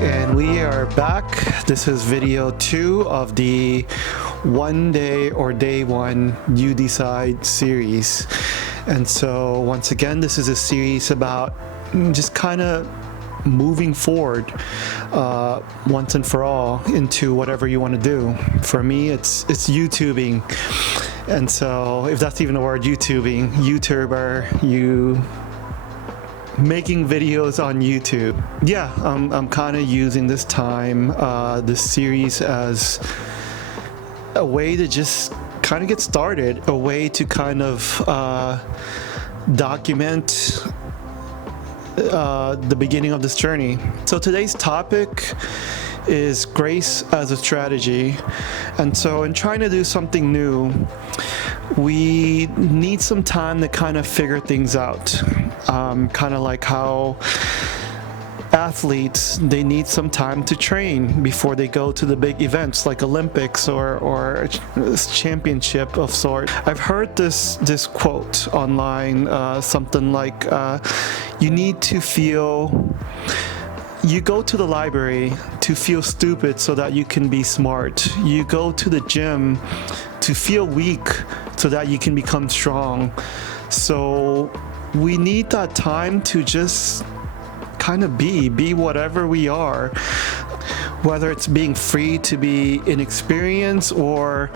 And we are back. This is video 2 of the One Day or Day 1 You Decide series. And so once again, this is a series about just kind of moving forward once and for all into whatever you want to do. For me, it's YouTubing. And so if that's even a word, YouTubing, YouTuber, you making videos on YouTube. Yeah, I'm kind of using this time, this series, as a way to just kind of get started, a way to kind of document the beginning of this journey. So today's topic is grace as a strategy. And so in trying to do something new, we need some time to kind of figure things out. Kind of like how athletes, they need some time to train before they go to the big events like Olympics or championship of sort. I've heard this quote online, something like, you need to feel, you go to the library to feel stupid so that you can be smart. You go to the gym to feel weak so that you can become strong. So we need that time to just kind of be whatever we are, whether it's being free to be inexperienced or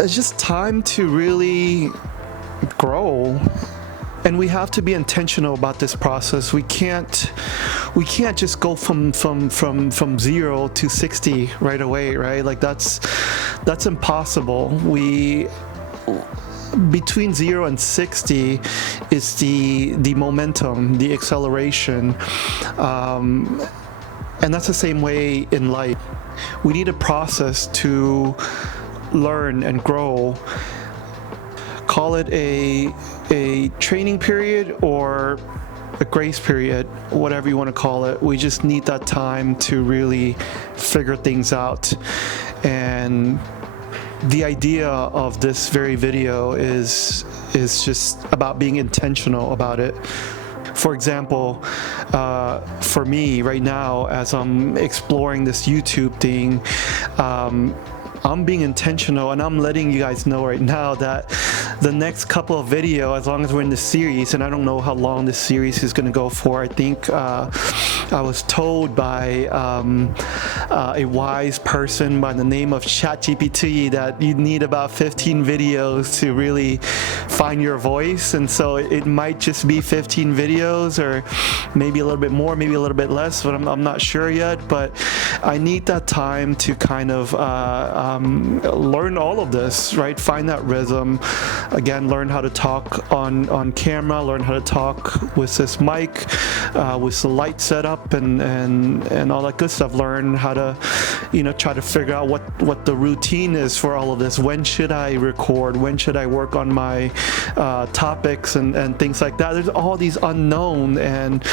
it's just time to really grow. And we have to be intentional about this process. We can't just go from 0 to 60 right away, right? Like that's impossible. Between 0 and 60 is the momentum, the acceleration, and that's the same way in life. We need a process to learn and grow. Call it a training period or a grace period, whatever you want to call it. We just need that time to really figure things out. And the idea of this very video is just about being intentional about it. For example, for me right now, as I'm exploring this YouTube thing, I'm being intentional, and I'm letting you guys know right now that the next couple of videos, as long as we're in the series, and I don't know how long this series is going to go for. I think I was told by a wise person by the name of ChatGPT that you need about 15 videos to really find your voice, and so it might just be 15 videos, or maybe a little bit more, maybe a little bit less, but I'm not sure yet. But I need that time to kind of learn all of this, right? Find that rhythm. Again, learn how to talk on camera, learn how to talk with this mic, with the light setup and all that good stuff. Learn how to, try to figure out what the routine is for all of this. When should I record? When should I work on my topics and things like that? There's all these unknown, and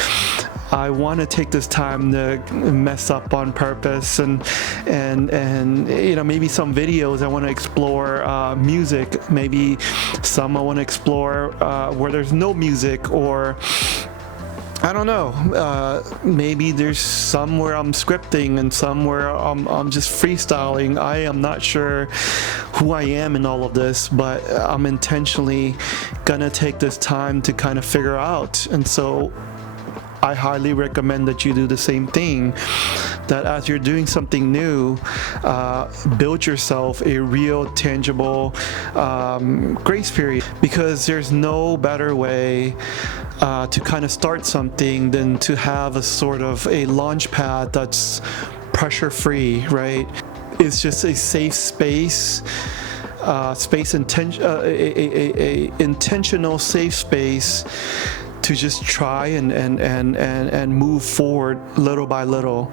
I want to take this time to mess up on purpose, and maybe some videos I want to explore music, maybe some I want to explore where there's no music, or I don't know, maybe there's some where I'm scripting and some where I'm just freestyling. I am not sure who I am in all of this, but I'm intentionally gonna take this time to kind of figure out. And so I highly recommend that you do the same thing, that as you're doing something new, build yourself a real tangible grace period, because there's no better way to kind of start something than to have a sort of a launch pad that's pressure free, right? It's just a safe space, intentional safe space to just try and move forward little by little.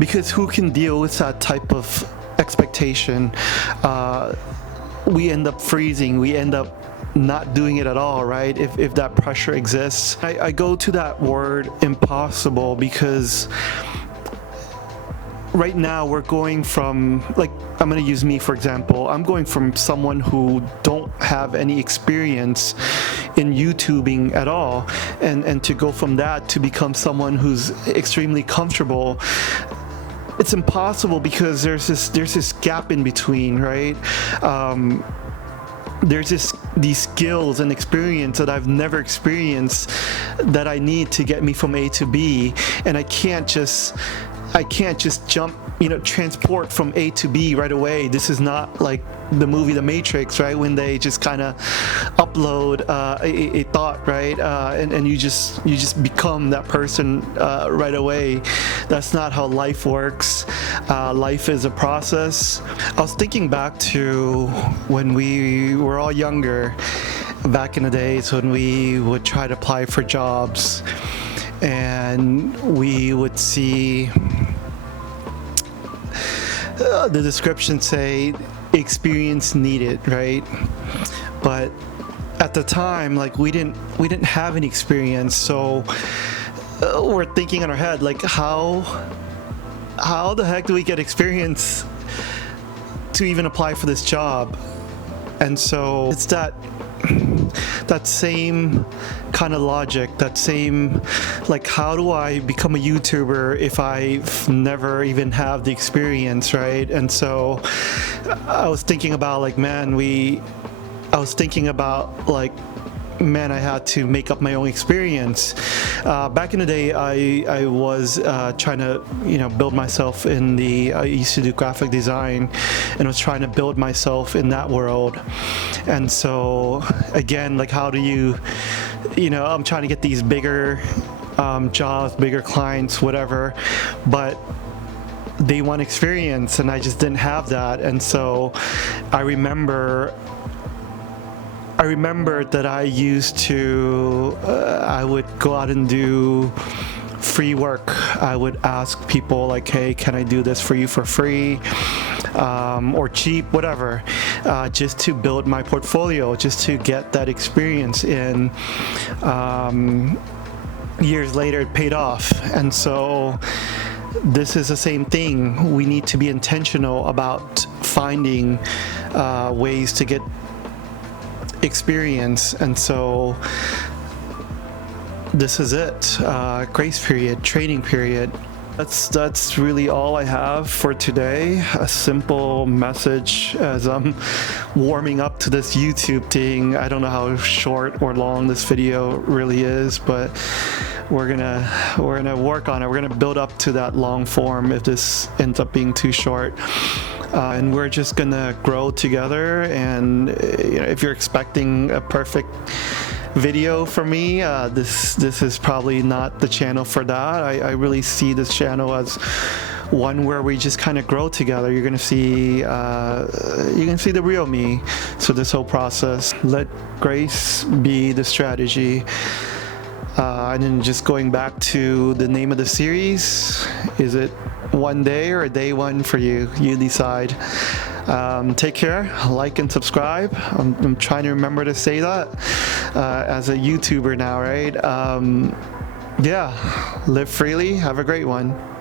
Because who can deal with that type of expectation? We end up freezing, we end up not doing it at all, right? If that pressure exists. I go to that word impossible because right now we're going from, like, I'm going to use me for example. I'm going from someone who don't have any experience in YouTubing at all, and to go from that to become someone who's extremely comfortable. It's impossible because there's this gap in between, right? There's these skills and experience that I've never experienced that I need to get me from A to B, and I can't just jump, transport from A to B right away. This is not like the movie The Matrix, right? When they just kind of upload a thought, right? And you just become that person right away. That's not how life works. Life is a process. I was thinking back to when we were all younger, back in the days when we would try to apply for jobs, and we would see the description say experience needed, right? But at the time, like, we didn't have any experience, so we're thinking in our head, like, how the heck do we get experience to even apply for this job? And so it's that same kind of logic, that same, like, how do I become a YouTuber if I've never even have the experience, right? And so I was thinking about, like, I had to make up my own experience. Back in the day, I was trying to, build myself in I used to do graphic design, and was trying to build myself in that world. And so, again, like, how do you, I'm trying to get these bigger jobs, bigger clients, whatever, but they want experience, and I just didn't have that. And so I remember that I used to, I would go out and do free work. I would ask people, like, hey, can I do this for you for free, or cheap, whatever, just to build my portfolio, just to get that experience in. Years later, it paid off. And so this is the same thing. We need to be intentional about finding ways to get experience. And so this is it. Grace period, training period. That's really all I have for today. A simple message as I'm warming up to this YouTube thing. I don't know how short or long this video really is, but we're gonna work on it. We're gonna build up to that long form if this ends up being too short. And we're just gonna grow together. And if you're expecting a perfect video from me, this is probably not the channel for that. I really see this channel as one where we just kind of grow together. You're gonna see the real me. So this whole process, let grace be the strategy. And then just going back to the name of the series, is it one day or a day one for you? You decide. Take care, like and subscribe. I'm trying to remember to say that as a YouTuber now, right? Yeah, live freely. Have a great one.